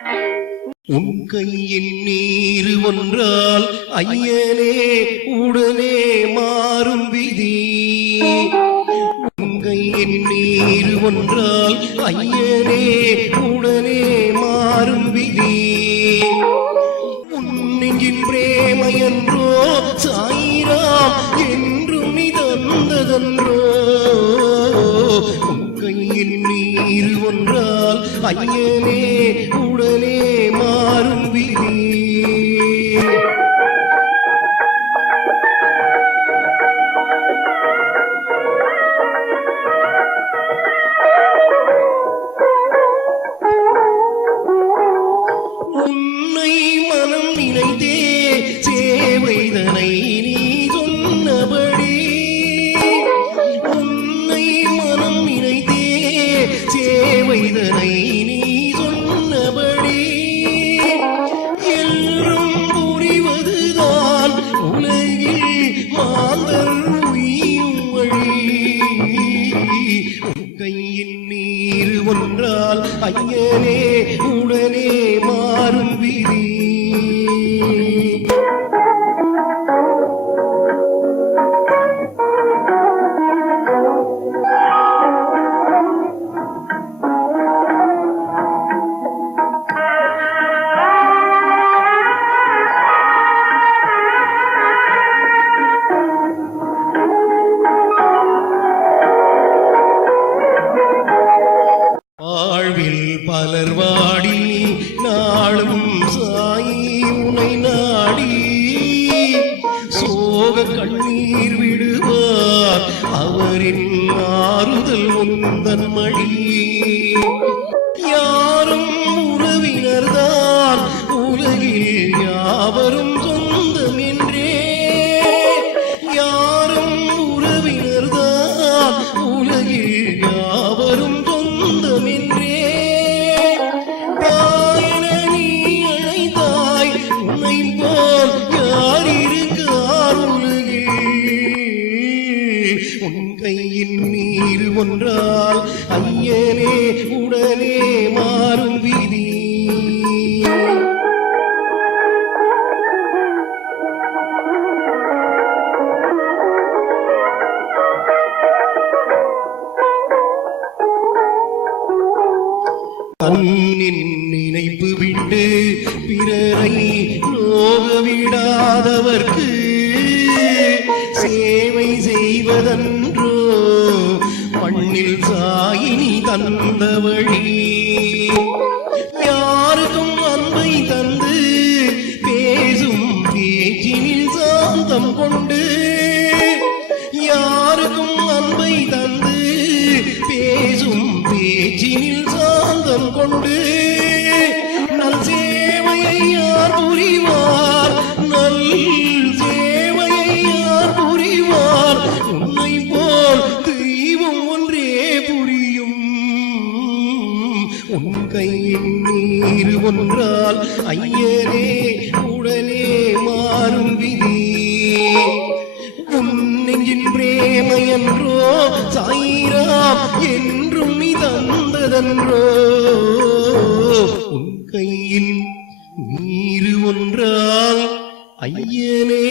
உன் கையில் நீர் ஒன்றால் ஐயனே உடனே மாறும் விதி. உன் கையில் நீர் ஒன்றால் ஐயனே உடனே மாறும் விதி. உன்னின் பிரேமையன்றோ சாயிராம் என்றும் நீ தந்ததன்றோ ஒன்றால் ஐயனே உடனே மாறும் ஐயனே உடனே மாறும் விதி. வாழ்வில் பலர் வாடி நாளும் சாயி உனை நாடி. சோக கண்ணீர் விடுவார் அவரின் ஆறுதல் உந்தன் மடி. யா உன்கையில் நீர் ஒன்றால் ஐயனே உடனே மாறும் விதி. தன்னின் நினைப்பு விட்டு பிறரை நோக தந்தவழி யாருக்கும் அன்பை தந்து பேசும் பேச்சினில் சாந்தம் கொண்டு யாருக்கும் அன்பை தந்து பேசும் பேச்சினில் சாந்தம் கொண்டு நல் உன் கையின் நீர் ஒன்றால் ஐயரே உடலே மாறும் விதி. உன்னையின் பிரேம என்றோ சாயிராம் என்றும் நீ தந்ததன்றோ. உன் கையில் நீர் ஒன்றால் ஐயனே.